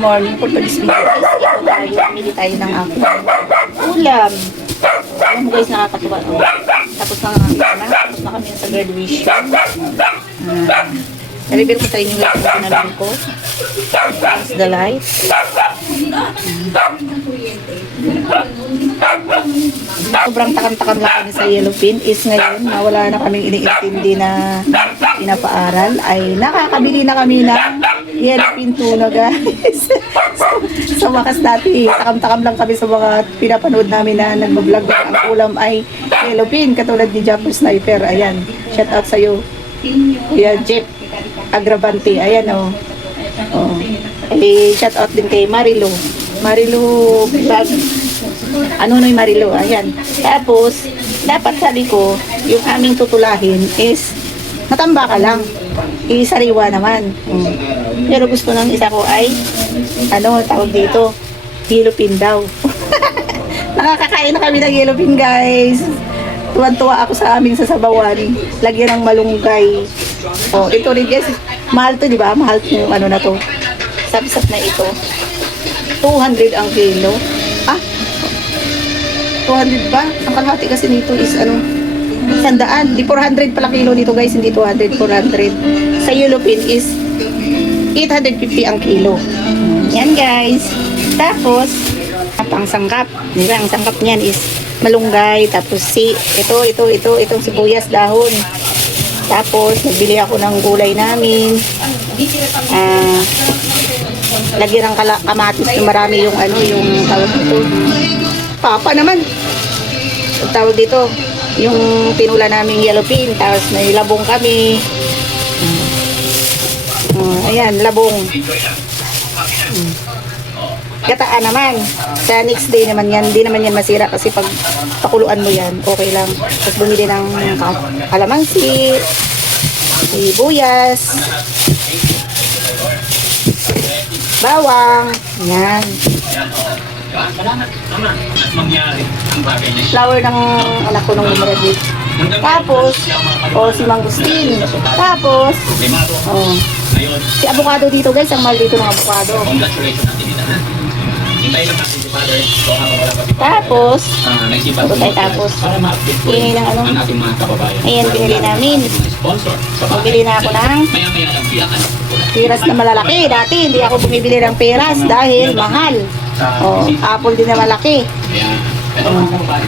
morning for today's video. Ito tayo, pumili tayo ng aking ulam. Alam mo guys, nakakatuwa. Tapos na kami sa graduation. Na-reveal ko sa inyo yung pinabili ko. That's the light. Sobrang takam-takam lang kami sa Yellowfin is ngayon na wala na kaming iniintindi na pinapaaral ay nakakabili na kami ng Yellowfin tuna guys. Sa wakas dati, takam-takam lang kami sa mga pinapanood namin na nagbablog na ang ulam ay Yellowfin katulad ni Jumper Sniper. Ayan, shout out sa'yo. Kuya Jeff Agravante, ayan o. Oh. Eh, shout out din kay Marilu. Marilu Bag. Ano na yung Marilu? Ayan. Tapos, dapat sabi ko, yung aming tutulahin is matamba ka lang. Isariwa naman. Pero gusto ng isa ko ay ano, tawag dito, Yellowfin daw. Nakakakain na kami ng Yellowfin guys. Tuwan-tuwa ako sa aming sasabawan. Lagyan ng malunggay. Oh, ito rin guys. Mahal to, di ba? Mahal yung ano na to. Sapsap na ito. 200 ang kilo. Ah, 200 ba? Ang kalahati kasi nito is ano, 100. Di 400 pala kilo nito guys, hindi 200, 400. Sa Yellowfin is 850 ang kilo. Yan guys. Tapos, pang sangkap. Diba? Ang sangkap niyan is malunggay. Tapos itong sibuyas dahon. Tapos, nagbili ako ng gulay namin. Lagyan ng kamatis na marami yung ano, yung tawag dito. Papa naman. Yung tawag dito, yung tinula namin Yellowfin. Tapos may labong kami. Ayan, labong. Gataan naman. Sa next day naman yan, hindi naman yan masira kasi pag pakuluan mo yan, okay lang. Tapos bumili ng kalamansi, sibuyas, bawang, yan. Flower ng anak ko nung graduate. Tapos, si mangustin. Tapos, si avocado dito guys, ang mahal dito ng avocado. Tapos, pinili ng ano, ayan, pinili namin. Bumili na ako ng piras na malalaki. Dati, hindi ako bumibili ng piras dahil mahal. Apple din na malaki.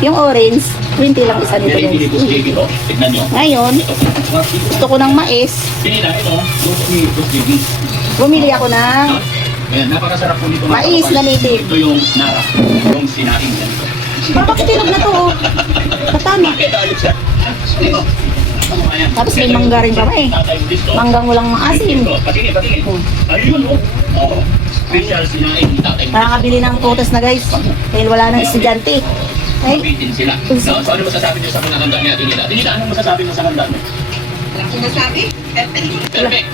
Yung orange, 20 lang isa nito guys. Ngayon, gusto ko ng mais. Bumili ako ng mais na native. Ito yung nara, yung sinaing ganito. Pero bakit tinog na to? Katana. Tapos may mangga rin pa eh. Manggang walang maasim. Ayun o. Special sinaing tatay. Nakakabili ng prutas na guys. Dahil wala nang estudyante. Ay. Bitin sila. So, ano masasabi niyo sa mga handa niya, Tinita? Tinita, anong masasabi mo sa handa niyo? Walang sinasabi. Perfect.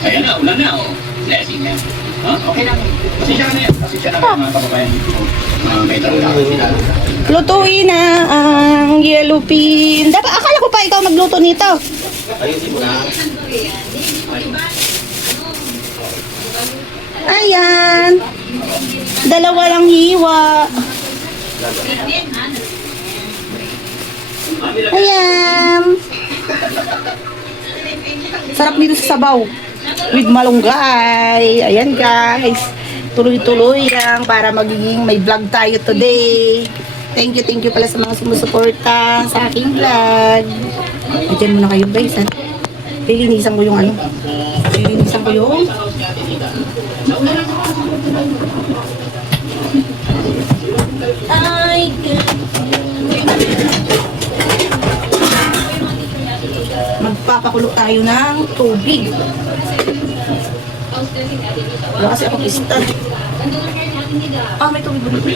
Ayan na, ulan na o. Blessing yan. Okay na. Pasensya ka na yan. Pasensya na mga kababayan dito. May trabaho sila. Lutuin na ang Yellowfin. Dapat akala ko pa ikaw magluto nito. Ayusin mo na. Ayan. Dalawa lang hiwa. Ayan. Sarap nito sa sabaw. With malunggay. Ayan guys. Tuloy-tuloy lang para magiging may vlog tayo today. Thank you pala sa mga sumusuporta sa aking vlog. Diyan muna kayo guys. Lilinisan ko yung ano. Lilinisan ko yung magpapakulo tayo ng tubig. Wala kasi akong istan. May tubig ba dito?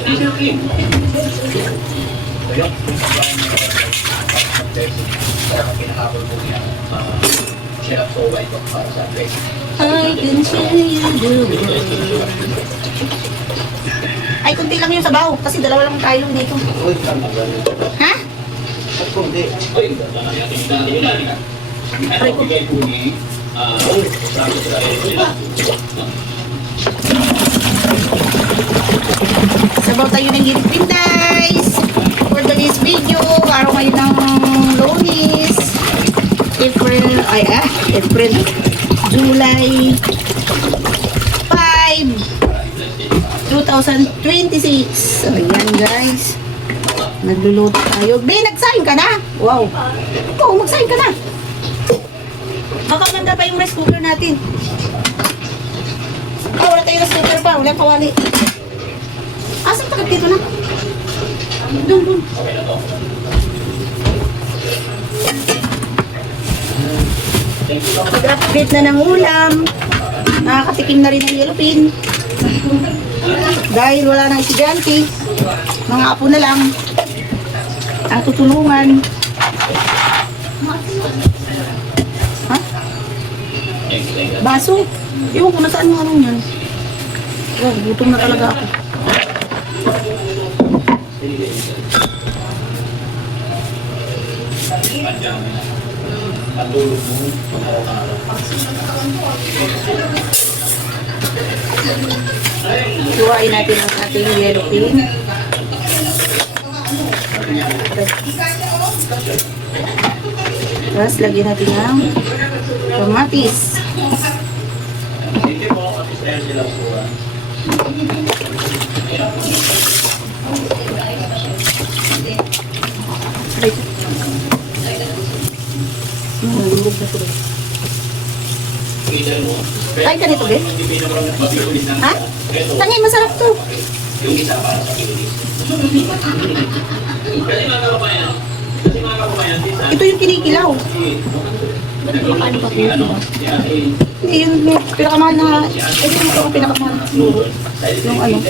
I can tell you the world. Ay, kunti lang yung sabaw. Kasi dalawa lang tayo dito. Ha? Aray ko. tayo ng Gilipin guys. For today's video, araw ngayon ng Lunes. April, July 5, 2026. So, ayan guys. Nagluluto tayo. Be, nagsahin ka na? Wow. Oo, magsahin ka na. Makaganda pa yung rice cooker natin. Wala tayo rice cooker pa. Wala kawali. Asan takip dito na? Doon. Mag-upgrade na ng ulam. Nakakatikim na rin ng yellow pin. Dahil wala nang estudyante. Mga apo na lang ang tutulungan. Ha? Baso? Ewan ko na saan mo anong yan. Oh, gutom na talaga ako. Iwain natin ang ating yellow pin. Tapos lagyan natin ng kamatis. Ay, ganito ba? Ha? Tangin, masarap to. Ito yung kinikilaw. Ano ba ito? Hindi, yung pinakamahal na, ito yung pinakamahal na siguro. Yung ano.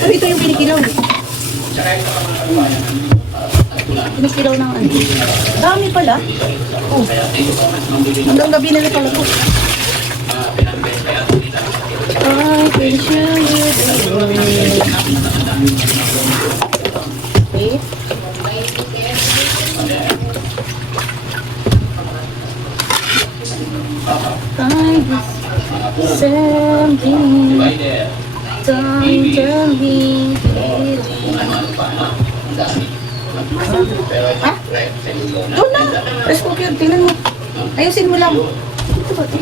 Pero ito yung kinikilaw. Kinikilaw ng ano. Dami pala. Oh. Hanggang gabi na pala ko. I can show you the way. Okay. Find something. Don't tell me. Ha? Doon na. Rice cooker, tingnan mo. Ayusin mo lang. Ito ba ito?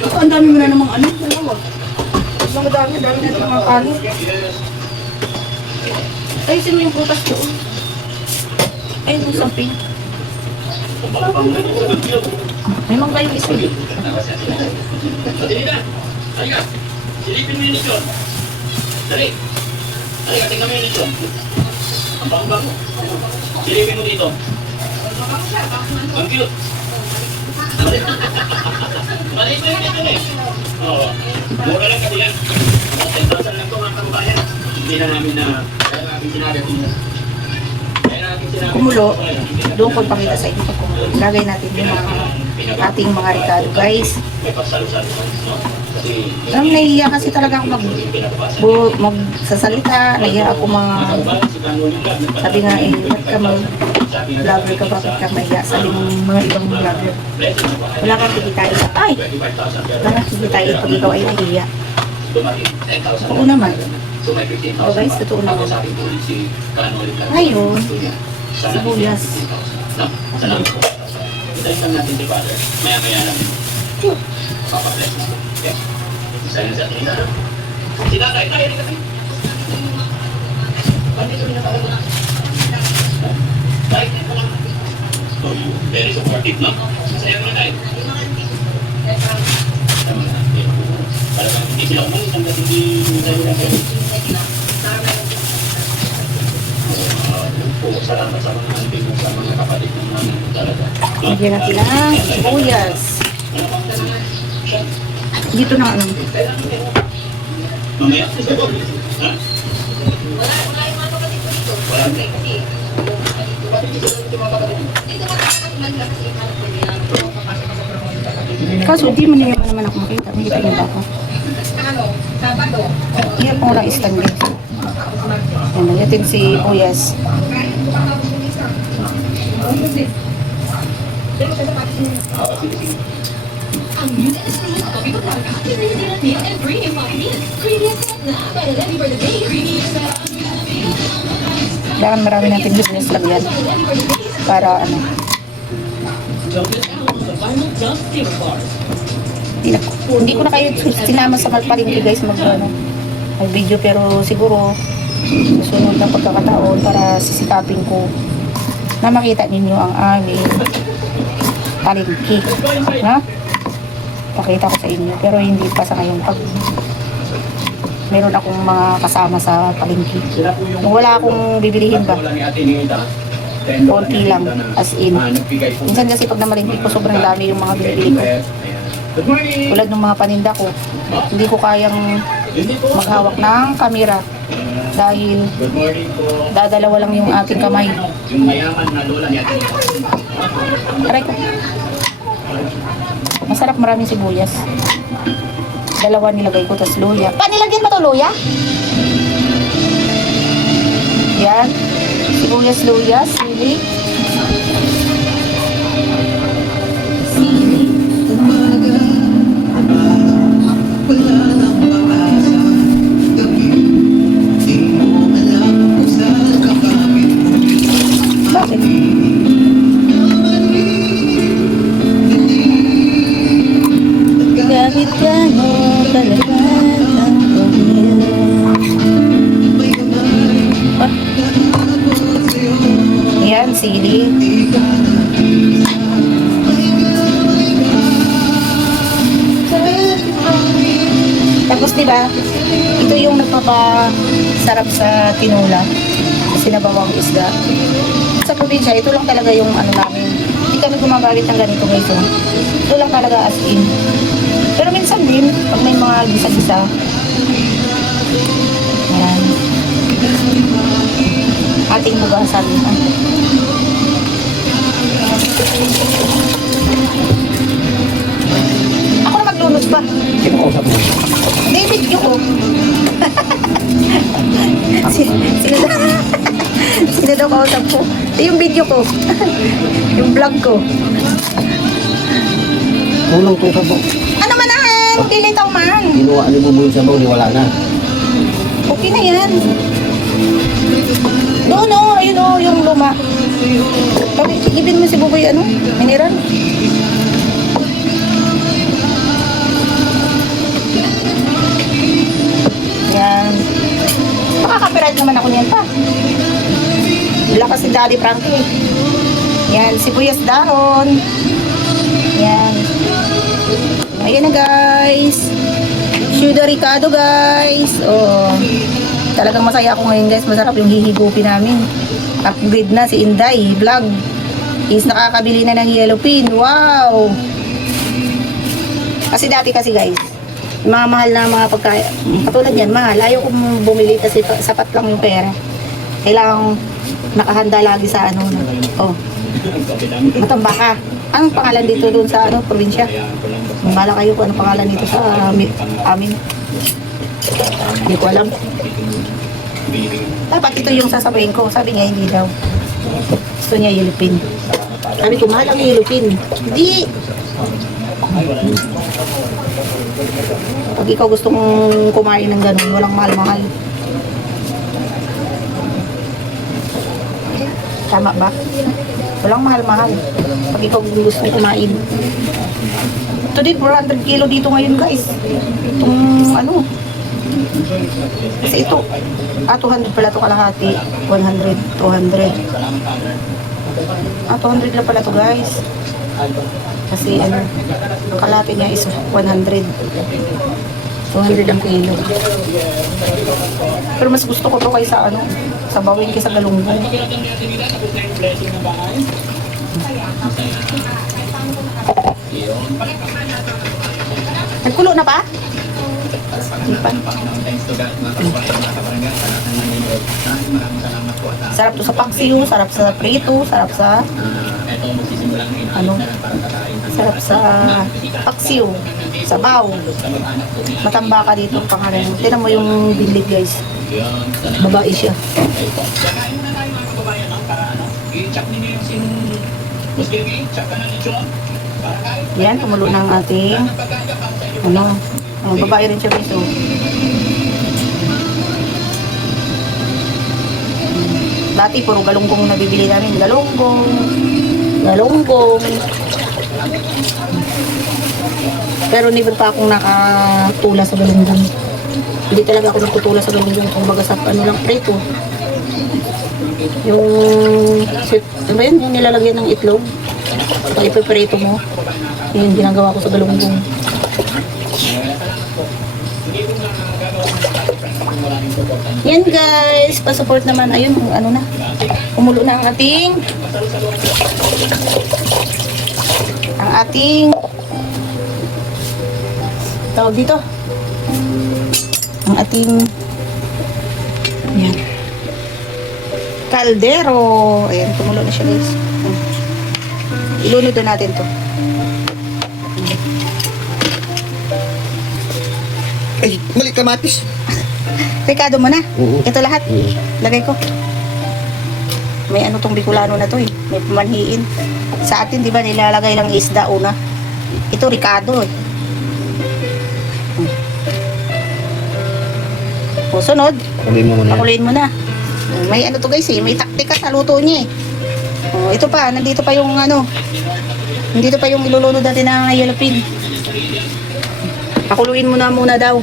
Ito, ang dami mo na namang ano. Ang dami natin mga kanin. Ayusin mo yung prutas doon. Ayun yung samping. May mga kayong isa. Halika. Silipin mo yun ito. Dali. Halika, tingnan mo yun ito. Ang bang-bang mo. Silipin mo dito. Ang cute. Maliit mo yun ito eh. Oo. Mura lang kasi yan. 10,000 lang ito mga kababayan. Hindi na namin na kaya namin sinabi kung kumulo, doon ko pakita sa inyo pag kumulo. Lagay natin yung mga ating mga ricado guys. Nahihiya kasi talaga ako magsasalita. Nahihiya ako sabi nga ba't ka vlogger ka, bakit ka mahiya? Sabi ng mga ibang vlogger, wala kang kikitain. Ay! Wala kang kikitain pag ikaw ay nahihiya. Oo naman. Oh guys, totoo naman. Ngayon, sibuyas. Isang natin si Father. Maya-maya namin. Papabless mo. Okay? Isa yun sa atin. Sila tayo. Tayo rin kami. Pandito rin na tayo. Tayo rin ka lang. Oh, very supportive, no? Masaya naman tayo. Talagang hindi sila umalis hanggang hindi tayo lang kayo. Salamat sa mga anting sa mga kapatid ng mga talaga. Lagyan natin lang sibuyas. Dito na ano. Mamaya. Ha? Kaso di mo niya pa naman ako makita. Makita niya ba ako? Iyan po lang istanless. Yan, nagyatin si Buyas. Ang new and improved Coffee Patarga. Creamy na meal and premium coffee beans. Creamy at set na. Better ready for the day. Creamy at set. Kailangan marami natin business lang yan. Para ano. Hindi ko na kayo sinama sa palengke guys mag video, pero siguro susunod na pagkakataon para sisikapin ko na makita ninyo ang aming palengke. Ha? Pakita ko sa inyo, pero hindi pa sa ngayon pag meron akong mga kasama sa palengke. Kung wala akong bibilihin ba, konti lang, as in. Minsan kasi pag namalengke ko, sobrang dami yung mga binibili ko. Tulad ng mga paninda ko, hindi ko kayang maghawak ng camera dahil dadalawa lang yung aking kamay. Aray ko. Masarap, maraming sibuyas. Dalawa nilagay ko, tas luya. Nilagyan mo to luya? Yan. Sibuyas, luya, sili. Sili. Bakit? Kahit gano'n talaga ang gawin. Yan, sili. Tapos diba, ito yung nagpapasarap sa tinola. Sinabawang isda. Sa probinsya, ito lang talaga yung ano namin. Hindi kami gumagamit ng ganito guys. Ito lang talaga as in. Pero minsan din, pag may mga gisa-gisa. Ayan. Ating bugasan. Ako na maglulot pa. David, yung ko. Sino daw kausap ko? Ito yung video ko. Yung vlog ko. Tulong ko sa po. Ano manahan? Kilitaw man. Ginawa ni mo yung sabaw, wala na. Okay na yan. No, ayun o, yung luma. Sabi, igibin mo si Buboy, ano? Mineral. Yan. Makaka-copyright naman ako niyan pa. Lakas si Daddy Frankie. Yan, sibuyas dahon. Yan. Ayan na guys. Shudo Ricardo guys. Oh. Talagang masaya ako ngayon guys. Masarap yung hihigupin namin. Upgrade na si Inday Vlog. Is nakakabili na ng yellow pin. Wow. Kasi dati kasi guys, mga mahal na mga pagkain. Katulad yan, mahal. Ayaw kong bumili kasi sapat lang yung pera. Kailangan nakahanda lagi sa ano. Oh. Matamba ka. Anong pangalan dito doon sa ano, probinsya? Bala kayo kung anong pangalan dito sa amin. Hindi ko alam. Dapat ito yung sasabihin ko. Sabi niya, hindi daw. Gusto niya yelupin. Sabi ko, mahal ang yelupin. Hindi. Pag ikaw gusto mong kumain ng ganun, walang mahal-mahal. Tama ba? Walang mahal-mahal. Pag ikaw gusto mong kumain. Ito din, 400 kilo dito ngayon guys. Itong ano. Kasi ito, 200 pala ito kalahati. 100, 200. 200 lang pala ito guys. Kasi ano, kalahati niya is 100. 200 ang kilo. Pero mas gusto ko to kaysa ano, sa bawin kaysa galunggong. Nagkulo na ba? Hindi pa. Sarap to sa paksiw, sarap sa prito, sarap sa ano, sarap sa paksiw, sabaw. Matamba ka dito pangalan. Tingnan mo yung bilid guys. Babae siya. I-check ninyo yung sinong Mas baby, check ka na ni John. Para kahit Yan, tumulo na ang ating ano, babae rin siya guys. Oh. Dati puro galunggong nabibili namin. Galunggong. Pero never pa akong nakatula sa galunggong. Hindi talaga ako nagtutula sa galunggong. Kung baga sa ano lang, preto. Yung, ano ba yun? Yung nilalagyan ng itlog. Pag ipipreto mo. Yung ginagawa ko sa galunggong. Yan guys, pa-support naman. Ayun, ano na. Kumulo na ang ating tawag dito. Ang ating yan. Kaldero. Ayan, kumulo na siya guys. Ilunod na natin to. Ay, mali kamatis. Rekado mo na. Oo. Ito lahat. Oo. Lagay ko. May ano tong Bicolano na to eh. May pamanhiin. Sa atin, di ba, nilalagay lang isda una. Ito, Ricardo eh. O, sunod. Sabihin mo muna yan. Pakuloyin mo na. May ano to guys eh. May taktika sa luto niya eh. O, ito pa. Nandito pa yung ano. Nandito pa yung ilulunod natin na yellow pin. Pakuluin mo na muna daw.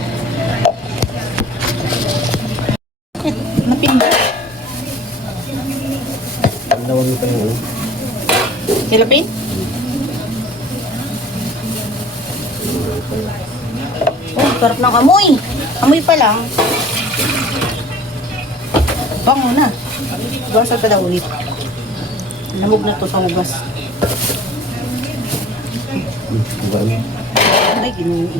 Napinda. Tawag mo pa yung Yellow pin? Oh, sarap ng amoy. Amoy pa lang. Bango na. Hugasan pa daw ulit. Lamog na to sa hugas. Ay, ginoon.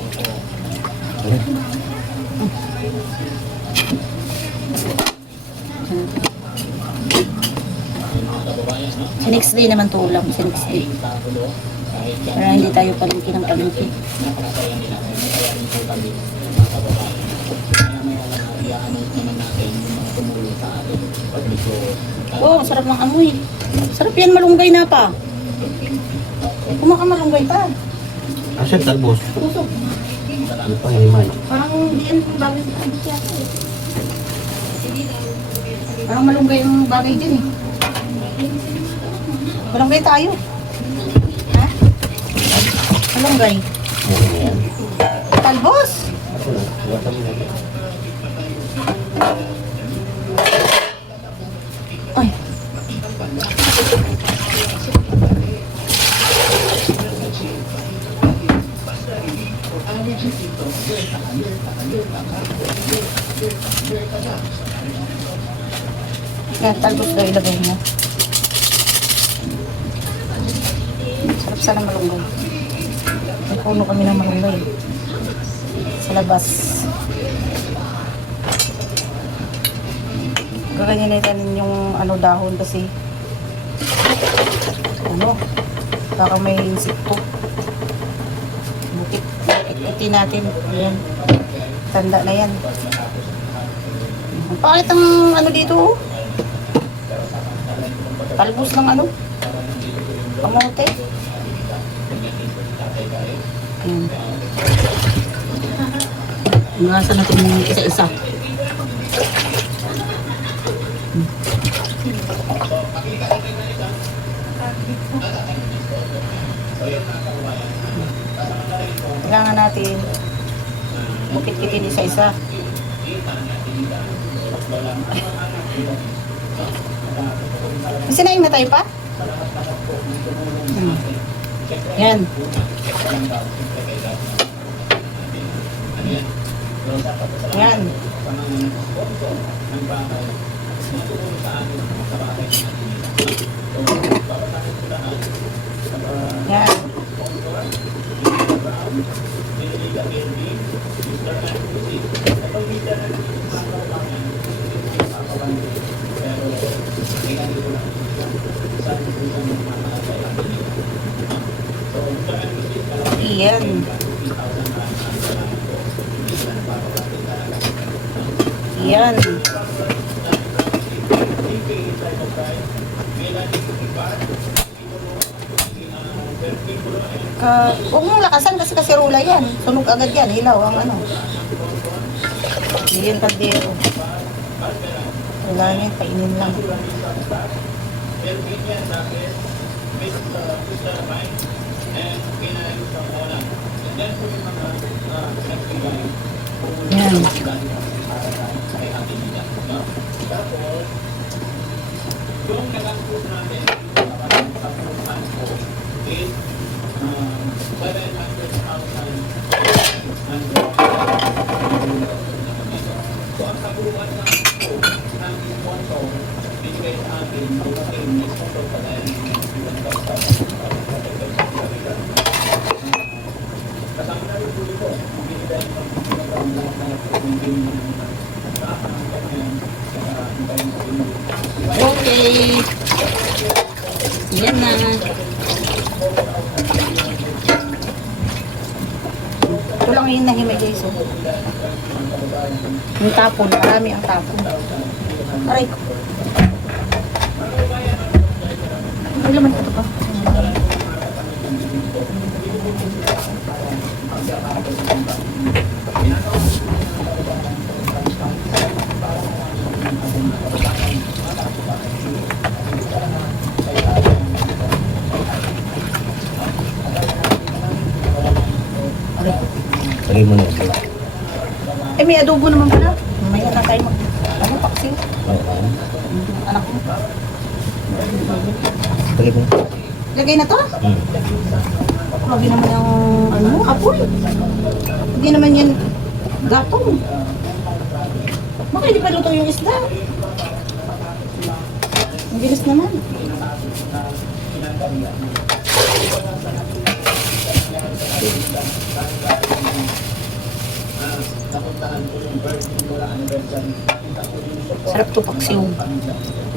Sa next day naman to ulam. Sa next day. Para hindi tayo palengke ng palengke. Oh, sarap ng amoy. Sarap yan, malunggay na pa. Kumakamalunggay pa. Asan talbos? Tusok. Ano pa hiniman? Parang hindi yan bagay sa akin yata eh. Parang malunggay yung bagay dyan eh. Malunggay tayo. Ha? Malunggay. Ano yan? Talbos. Ako na. Iwasan mo na. Ay. Yan, talbos daw ilagay mo. Sarap sana malunggay. May puno kami ng malunggay. Sa labas. Gaganyan natin yung ano dahon kasi ano baka may insekto. Bukit natin. Ayan. Tanda na yan. Ang pangit ang ano dito oh. Talbos ng ano? Kamote. Ayan. Ingasa natin yung isa-isa. Kailangan natin bukit-kitin isa-isa. Sinayin na tayo pa? Yan. Yan. Yan. Yan. Yan. Huwag mong lakasan kasi kasirula yan. Sunog agad yan. Hilaw ang ano. Hindi yan kaldero. Kailangan yan, kainin lang. Yan. Okay. Yan na. Ito lang yung nahimay guys. Oh. Yung tapon. Marami ang tapon. Aray ko. Ang laman ko ito pa. Lagay mo na. Eh, may adobo naman pala. Mamaya na tayo mag... Ano, paksiw? Oo. Anak mo. Lagay mo. Lagay na to? Lagi naman yung... Ano, apoy. Hindi naman yan... Gatong. Baka hindi pa luto yung isda. Ang bilis naman. Sarap to paksiw.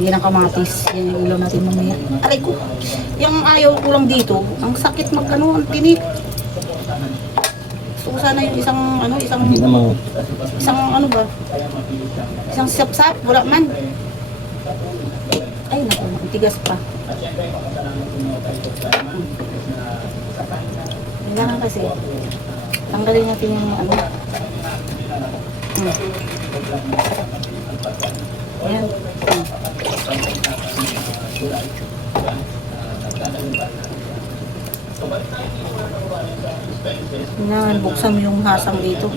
Yan ang kamatis. Yan yung ulam natin mamaya. Aray ko. Yung ayaw ko lang dito, ang sakit magkano, ang tinik. Gusto ko sana yung isang, ano, isang, Hindi naman. isang ano ba? Isang sap-sap, wala man. Ay, naku, ang tigas pa. Kailangan kasi, tanggalin natin yung ano. Ayan. Kailangan buksan mo yung hasang dito.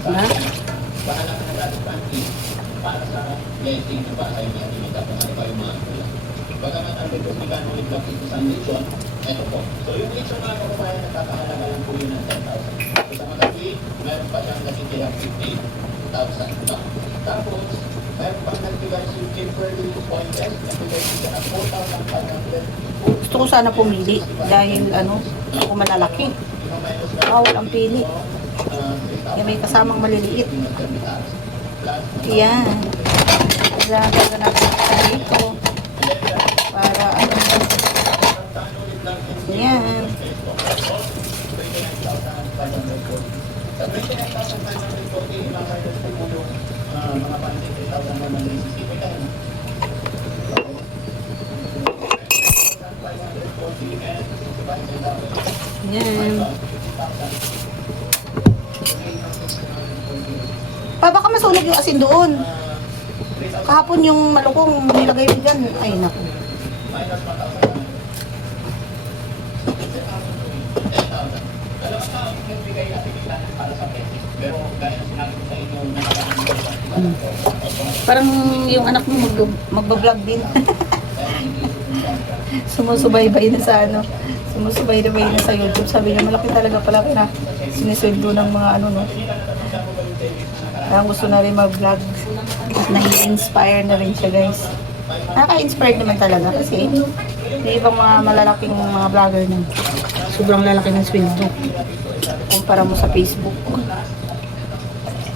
Diba? Bahala ka na galit panty para sa blessing ng bahay niya, hindi ka pa yung mga kulang. Bagamat ang dito si Gano ulit lang ito sa lechon, eto po. So yung lechon mga kababayan, nagkakahalaga lang po yun ng 10,000. So sa Magabi, meron pa siyang natitira 50,000. No? Tapos, meron pang nagbigay si Kimberly Pointes, nagbigay siya ng 4,500. Gusto ko sana pumili dahil ano, ako malalaki. Bawal ang pili. Yung may kasamang maliliit. Yan. Kailangan natin sa dito. Para ano. Yan. Yan. Baka masunog yung asin doon. Kahapon yung malukong nilagay mo dyan. Ay, naku. Parang yung anak mo magbablog din. Sumusubaybay na sa ano. Sumusubaybay na sa YouTube. Sabi niya malaki talaga pala na sinisweldo ng mga ano, no. Parang gusto na rin mag-vlog. Nai-inspire na rin siya, guys. Nakaka-inspire naman talaga kasi may ibang mga malalaking mga vlogger na sobrang lalaki ng sweldo kumpara mo sa Facebook.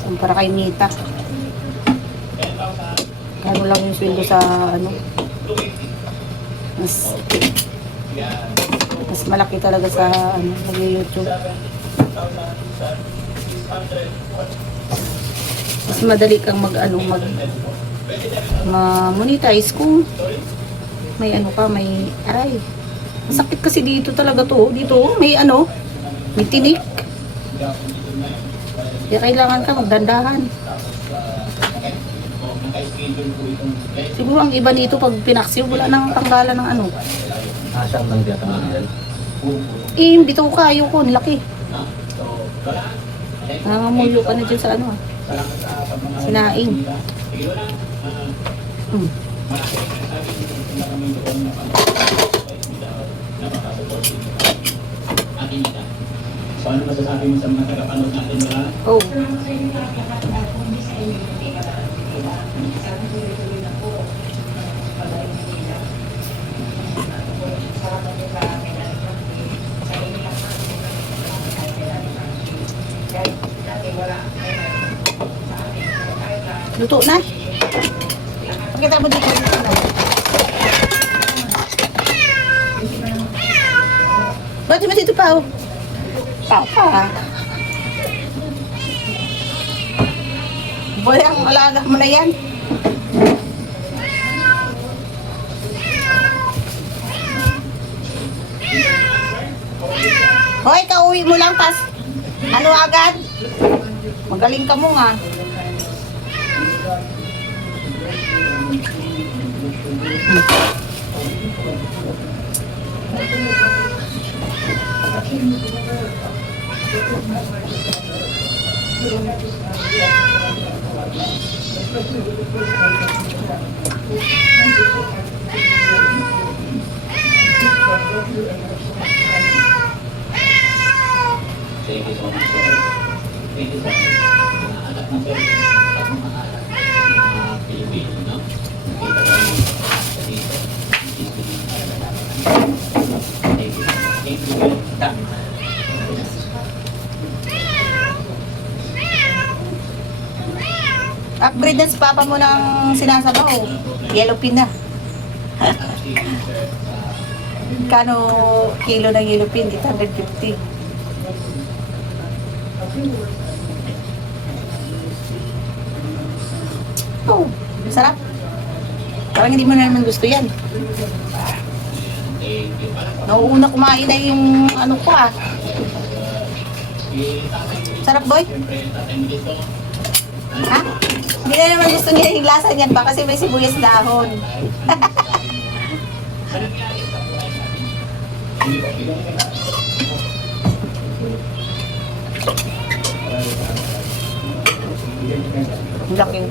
Kumpara kay Mita. Kano lang yung sweldo sa ano. Mas malaki talaga sa ano, nag-YouTube. Mas madali kang ma-monetize kung may ano ka, may aray. Masakit kasi dito talaga to. Dito, may ano, may tinik. Kaya kailangan ka magdandahan. Siguro ang iba dito pag pinaksiw, wala nang tanggalan ng ano. Asang lang diya kami yan. Yung bitaw ka, ayaw ko, laki. Nangangamulo ka na dyan sa ano ah. Sinaing. So ano masasabi mo sa mga tagapanood natin nila? Oh. Luto na. Pakita mo dito. Luto na. Ba't mo dito pa? Papa. Boy, ang alaga mo na yan. Hoy, kauwi mo lang, tas ano agad? Magaling ka mo nga. Thank you so much, sir. Thank you so much. Anak ng sir, at mga Pilipino, no? Nakita tayo sa dito. Thank you. Thank you. Upgrade na si papa mo ng sinasabaw. Yellow pin na. Kano kilo ng yellow pin? 850. Oh, sarap. Parang hindi mo na naman gusto yan. Nauuna kumain na yung ano ko ah. Sarap boy? Ha? Hindi na naman gusto niya yung lasa niyan pa kasi may sibuyas dahon. Ang laking.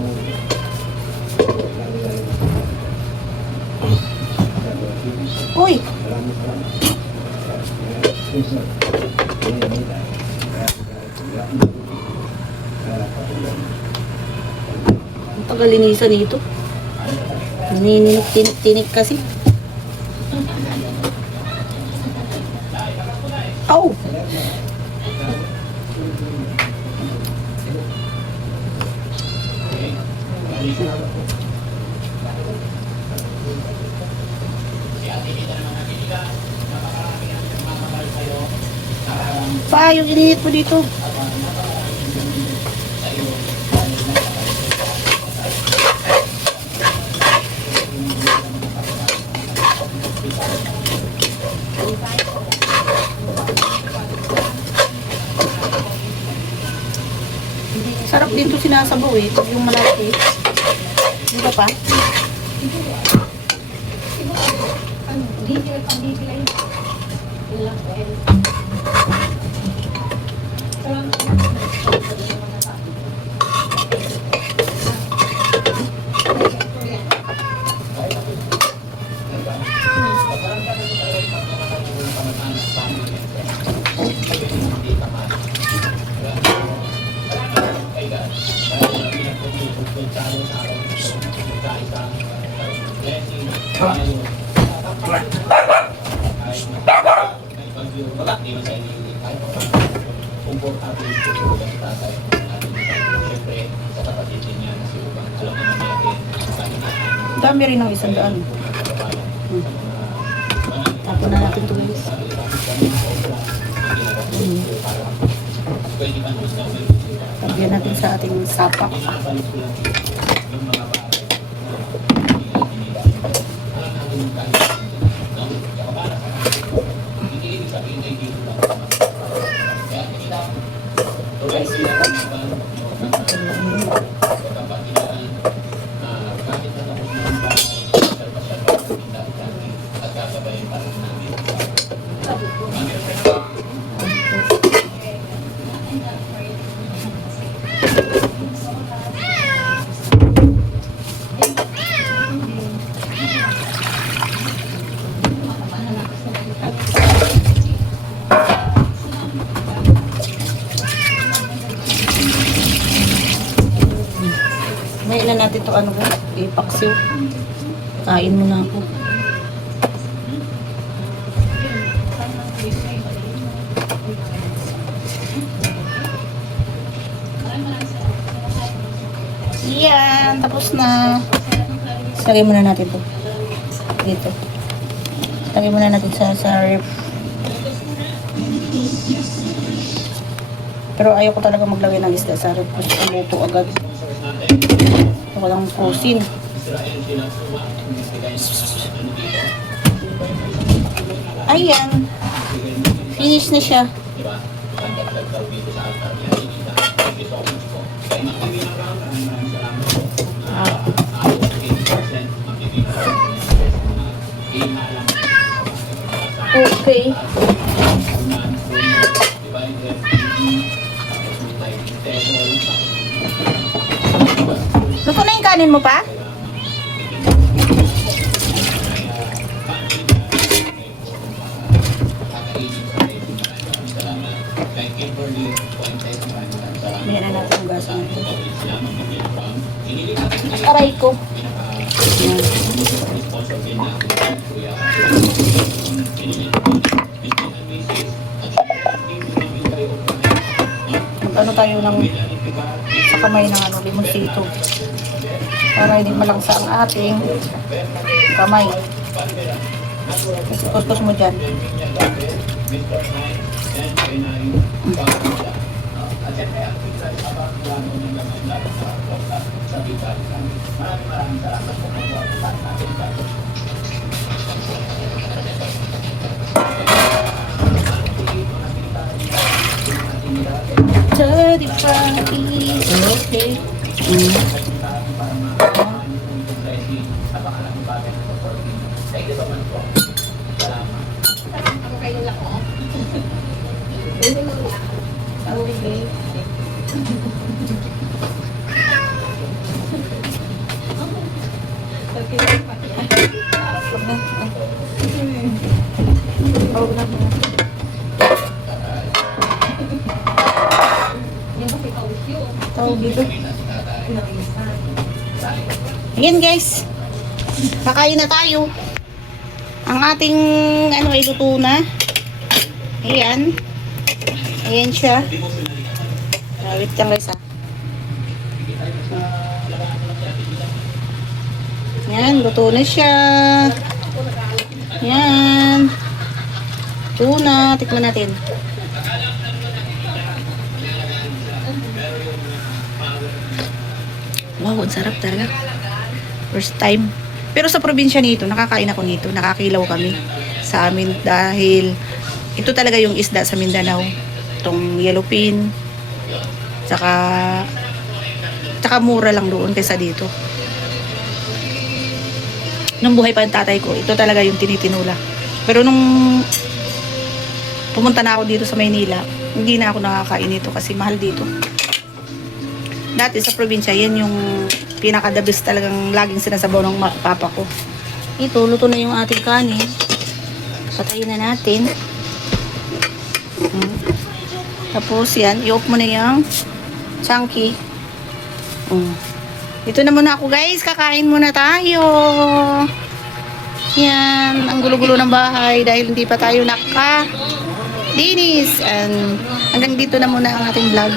Uy! Ang tagalinisan nito. Tinik kasi. Oh! Pa, yung ininit mo dito. Sarap din to sinasabaw eh. Pag yung malaki. Di ba pa? Dami rin ng 100. Tapon na natin ito guys. Lagyan natin sa ating sapak. Ngayon na natin ito ano ba? Ipaksiw. Kain muna ako. Yan, tapos na. Lagay muna natin ito. Dito. Lagay muna natin sa ref. Pero ayoko talaga maglagay ng isda sa ref kasi luto agad. Walang frozen. Ayan. Finish na siya. Okay. Luto na yung kanin mo pa? May na natin yung gas natin. Aray ko. Yan. Mag-ano tayo ng sa kamay ng ano, limonsito. Para hindi malangsa ang ating kamay. Kuskus mo dyan. Okay. Ayan guys, kakain na tayo. Ang ating ano ay luto na. Ayan. Ayan siya. Wait lang guys ha. Ayan, luto na siya. Ayan. Tuna, tikman natin. Wow, ang sarap talaga. First time. Pero sa probinsya nito, nakakain ako nito. Nakakilaw kami sa amin dahil ito talaga yung isda sa Mindanao. Itong yellowfin. Tsaka mura lang doon kaysa dito. Nung buhay pa yung tatay ko, ito talaga yung tinitinula. Pero nung pumunta na ako dito sa Maynila, hindi na ako nakakain ito kasi mahal dito. Dati sa probinsya, yan yung pinaka-the best talagang laging sinasabaw ng papa ko. Ito, luto na yung ating kanin. Patayin na natin. Tapos yan, i-off mo na yung chunky. Dito na muna ako guys, kakain muna tayo. Yan, ang gulo-gulo ng bahay dahil hindi pa tayo naka-linis. And hanggang dito na muna ang ating vlog.